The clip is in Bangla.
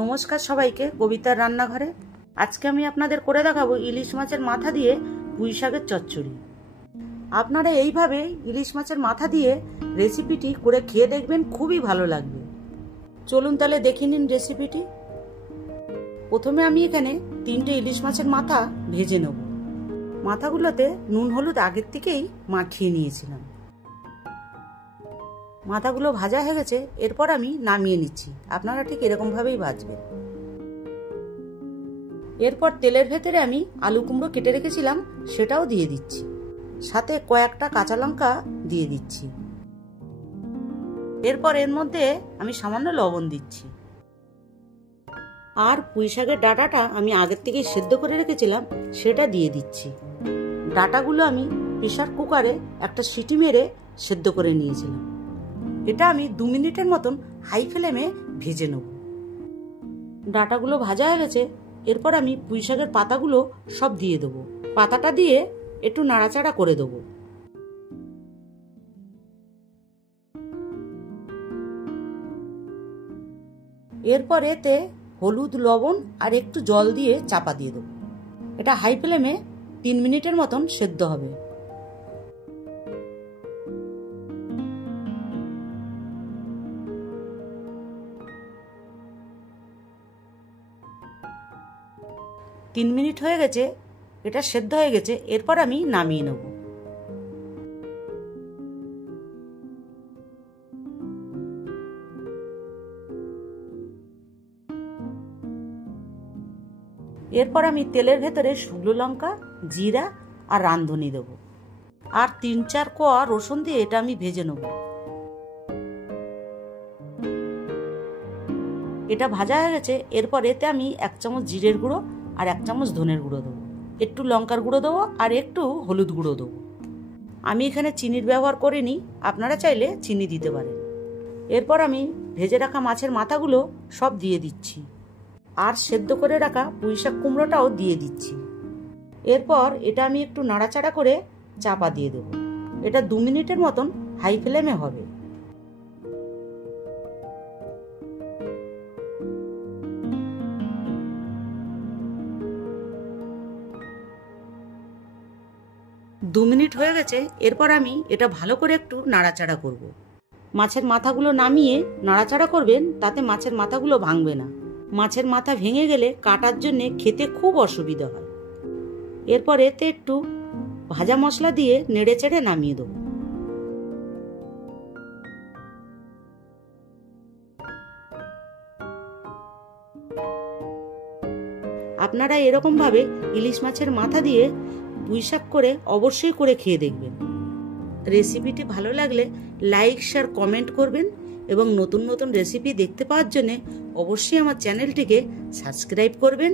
নমস্কার সবাইকে কবিতার রান্নাঘরে। আজকে আমি আপনাদের করে দেখাবো ইলিশ মাছের মাথা দিয়ে পুঁই শাকের চচ্চড়ি। আপনারা এইভাবে ইলিশ মাছের মাথা দিয়ে রেসিপিটি করে খেয়ে দেখবেন, খুবই ভালো লাগবে। চলুন তাহলে দেখে নিন রেসিপিটি। প্রথমে আমি এখানে 3টে ইলিশ মাছের মাথা ভেজে নেব। মাথাগুলোতে নুন হলুদ আগের থেকেই মাখিয়ে নিয়েছিলাম। মাথাগুলো ভাজা হয়ে গেছে, এরপর আমি নামিয়ে নিচ্ছি। আপনারা ঠিক এরকম ভাবেই ভাজবেন। এরপর তেলের ভেতরে আমি আলু কুমড়ো কেটে রেখেছিলাম, সেটাও দিয়ে দিচ্ছি। সাথে কয়েকটা কাঁচা লঙ্কা দিয়ে দিচ্ছি। এরপর এর মধ্যে আমি সামান্য লবণ দিচ্ছি। আর পুঁই শাকের ডাঁটাটা আমি আগের থেকেই সেদ্ধ করে রেখেছিলাম, সেটা দিয়ে দিচ্ছি। ডাঁটাগুলো আমি প্রেসার কুকারে একটা সিটি মেরে সেদ্ধ করে নিয়েছিলাম। এটা আমি 2 মিনিটের মতন হাই ফ্লেমে ভেজে নেব। ডাঁটাগুলো ভাজা হয়ে গেছে, এরপর আমি পুঁই শাকের পাতাগুলো সব দিয়ে দেবো। পাতাটা দিয়ে একটু নাড়াচাড়া করে দেবো। এরপর এতে হলুদ, লবণ আর একটু জল দিয়ে চাপা দিয়ে দেবো। এটা হাই ফ্লেমে 3 মিনিটের মতন সেদ্ধ হবে। তিন মিনিট হয়ে গেছে, এটা সেদ্ধ হয়ে গেছে। এরপর আমি নামিয়ে নেব। এরপর আমি তেলের ভেতরে শুকনো লঙ্কা, জিরা আর রাঁধুনি দেব। আর 3-4 কোয়া রসুন দিয়ে এটা আমি ভেজে নেব। এটা ভাজা হয়ে গেছে, এরপর এতে আমি 1 চামচ জিরের গুঁড়ো আর 1 চামচ ধনের গুঁড়ো দেবো। একটু লঙ্কার গুঁড়ো দেবো আর একটু হলুদ গুঁড়ো দেবো। আমি এখানে চিনির ব্যবহার করিনি, আপনারা চাইলে চিনি দিতে পারেন। এরপর আমি ভেজে রাখা মাছের মাথাগুলো সব দিয়ে দিচ্ছি। আর সেদ্ধ করে রাখা পুঁই শাক কুমড়োটাও দিয়ে দিচ্ছি। এরপর এটা আমি একটু নাড়াচাড়া করে চাপা দিয়ে দেবো। এটা 2 মিনিটের মতন হাই ফ্লেমে হবে। দু মিনিট হয়ে গেছে, এরপর আমি এটা ভালো করে একটু নাড়াচাড়া করব। মাছের মাথাগুলো নামিয়ে নাড়াচাড়া করবেন, তাতে মাছের মাথাগুলো ভাঙবে না। মাছের মাথা ভেঙে গেলে কাটার জন্য খেতে খুব অসুবিধা হয়। এরপর এতে একটু ভাজা মশলা দিয়ে নেড়ে চেড়ে নামিয়ে দেবো। আপনারা এরকম ভাবে ইলিশ মাছের মাথা দিয়ে পুঁই শাক করে অবশ্যই করে খেয়ে দেখবেন। রেসিপিটি ভালো লাগলে লাইক, শেয়ার, কমেন্ট করবেন এবং নতুন নতুন রেসিপি দেখতে পাওয়ার জন্য অবশ্যই আমার চ্যানেলটিকে সাবস্ক্রাইব করবেন।